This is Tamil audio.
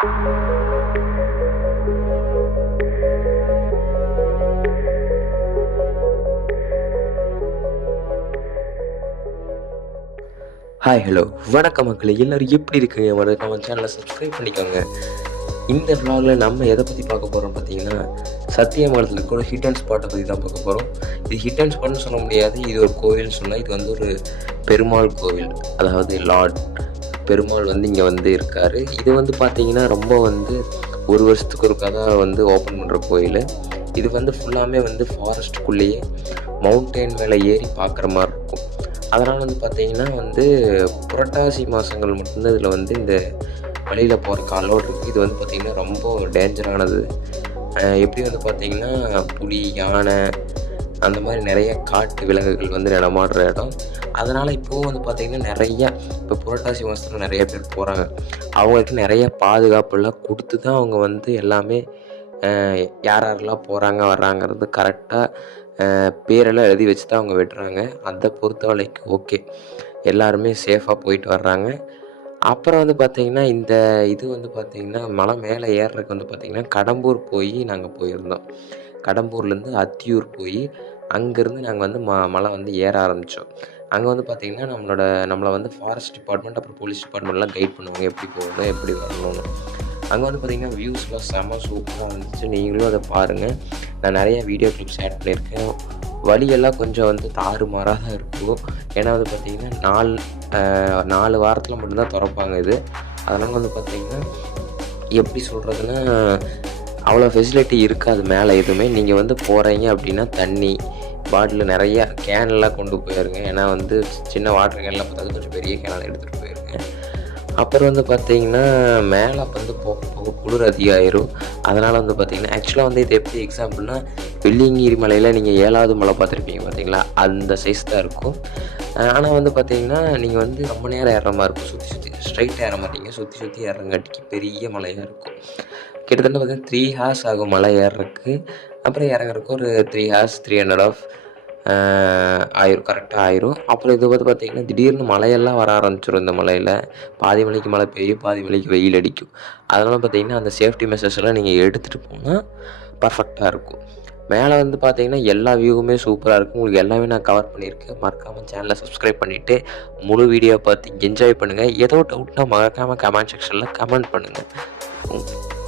ஹாய் ஹலோ வணக்கம் மக்களே. எல்லோரும் எப்படி இருக்குங்க? வணக்கம் நம்ம சேனலை சப்ஸ்கிரைப் பண்ணிக்கோங்க. இந்த vlogல நம்ம எதை பற்றி பார்க்க போகிறோம் பார்த்தீங்கன்னா சத்தியமங்கலத்தில் இருக்கிற ஹிட் அண்ட் ஸ்பாட்டை பற்றி தான் பார்க்க போகிறோம் இது ஹிட் அண்ட் ஸ்பாட்னு சொல்ல முடியாது. இது ஒரு கோவில்னு சொன்னால் இது வந்து ஒரு பெருமாள் கோவில். அதாவது லார்ட் பெருமாள் வந்து இங்கே வந்து இருக்கார். இது வந்து பார்த்தீங்கன்னா ரொம்ப வந்து ஒரு வருஷத்துக்கு ஒரு வந்து ஓப்பன் பண்ணுற கோயில். இது வந்து ஃபுல்லாமே வந்து ஃபாரஸ்ட்டுக்குள்ளேயே மவுண்டெயின் மேலே ஏறி பார்க்குற மாதிரி இருக்கும். அதனால் வந்து பார்த்தீங்கன்னா வந்து புரட்டாசி மாதங்கள் மட்டும்தான் இதில் வந்து இந்த வழியில் போகிற காலோடு இருக்குது இது வந்து பார்த்திங்கன்னா ரொம்ப டேஞ்சரானது எப்படி வந்து பார்த்திங்கன்னா புலி யானை அந்த மாதிரி நிறைய காட்டு விலங்குகள் வந்து நடமாடுற இடம். அதனால் இப்போவும் வந்து பார்த்திங்கன்னா நிறையா இப்போ புரட்டாசி மாதத்தில் நிறைய பேர் போகிறாங்க அவங்களுக்கு நிறைய பாதுகாப்புலாம் கொடுத்து தான் அவங்க வந்து எல்லாமே யார் யாரெல்லாம் போகிறாங்க வர்றாங்கிறது கரெக்டாக பேரெல்லாம் எழுதி வச்சு தான் அவங்க வெட்டுறாங்க அதை பொறுத்த வரைக்கும் ஓகே எல்லாருமே சேஃபாக போயிட்டு வர்றாங்க. அப்புறம் வந்து பார்த்திங்கன்னா இந்த இது வந்து பார்த்திங்கன்னா மலை மேலே ஏறுறதுக்கு வந்து பார்த்திங்கன்னா கடம்பூர் போய் நாங்கள் போயிருந்தோம். கடம்பூர்லேருந்து அத்தியூர் போய் அங்கேருந்து நாங்கள் வந்து ம மலை வந்து ஏற ஆரம்பித்தோம் அங்கே வந்து பார்த்திங்கன்னா நம்மளோட நம்மளை வந்து ஃபாரஸ்ட் டிபார்ட்மெண்ட் அப்புறம் போலீஸ் டிபார்ட்மெண்ட்லாம் கைட் பண்ணுவாங்க. எப்படி போகணும் எப்படி வரணும்னு. அங்கே வந்து பார்த்திங்கன்னா வியூஸ்லாம் செம்ம சூப்பராக இருந்துச்சு. நீங்களும் அதை பாருங்கள் நான் நிறையா வீடியோ கிளிப்ஸ் ஆட் பண்ணியிருக்கேன். வழியெல்லாம் கொஞ்சம் வந்து தாறுமாறாக தான் இருக்கும் ஏன்னா வந்து பார்த்திங்கன்னா நாலு நாலு வாரத்தில் மட்டும்தான் திறப்பாங்க இது. அதனால் வந்து பார்த்திங்கன்னா எப்படி சொல்கிறதுன்னா அவ்வளோ ஃபெசிலிட்டி இருக்காது மேலே எதுவுமே. நீங்கள் வந்து போகிறீங்க அப்படின்னா தண்ணி பாட்டில் நிறைய கேன்லாம் கொண்டு போயிருங்க ஏன்னா வந்து சின்ன வாட்டர் கேனில் பார்த்தாது கொஞ்சம் பெரிய கேனில் எடுத்துகிட்டு போயிருங்க அப்புறம் வந்து பார்த்தீங்கன்னா மேலே வந்து போக போக குளிர் அதிகாயிரும். அதனால் வந்து பார்த்தீங்கன்னா ஆக்சுவலாக வந்து இது எப்படி எக்ஸாம்பிள்னா வெள்ளியங்கிரி மலையில் நீங்கள் ஏழாவது மலை பார்த்துருப்பீங்க பார்த்தீங்களா? அந்த சைஸ் தான் இருக்கும். ஆனால் வந்து பார்த்தீங்கன்னா நீங்கள் வந்து ரொம்ப நேரம் ஏற மாதிரி இருக்கும். சுற்றி சுற்றி ஸ்ட்ரைட்டாக ஏற மாட்டீங்க. சுற்றி சுற்றி ஏறங்காட்டிக்கு பெரிய மலையாக இருக்கும். கிட்டத்தட்ட பார்த்தீங்கன்னா த்ரீ ஹார்ஸ் ஆகும் மலை ஏறுறதுக்கு. அப்புறம் இறங்குறதுக்கு ஒரு three hours three hundred off ஆயிரும் கரெக்டாக ஆயிரும். அப்புறம் இது வந்து பார்த்திங்கன்னா திடீர்னு மழையெல்லாம் வர ஆரம்பிச்சிடும் இந்த மலையில் பாதி மலைக்கு மழை பெய்யும் பாதி மலைக்கு வெயில் அடிக்கும். அதனால் பார்த்திங்கன்னா அந்த சேஃப்டி மெஷர்ஸ்லாம் எல்லாம் நீங்கள் எடுத்துகிட்டு போனால் பர்ஃபெக்டாக இருக்கும். மேலே வந்து பார்த்தீங்கன்னா எல்லா வியூவுமே சூப்பராக இருக்கும். உங்களுக்கு எல்லாமே நான் கவர் பண்ணியிருக்கேன். மறக்காமல் சேனலை சப்ஸ்கிரைப் பண்ணிவிட்டு முழு வீடியோ பார்த்து என்ஜாய் பண்ணுங்கள் ஏதோ டவுட்னா மறக்காமல் கமெண்ட் செக்ஷனில் கமெண்ட் பண்ணுங்கள்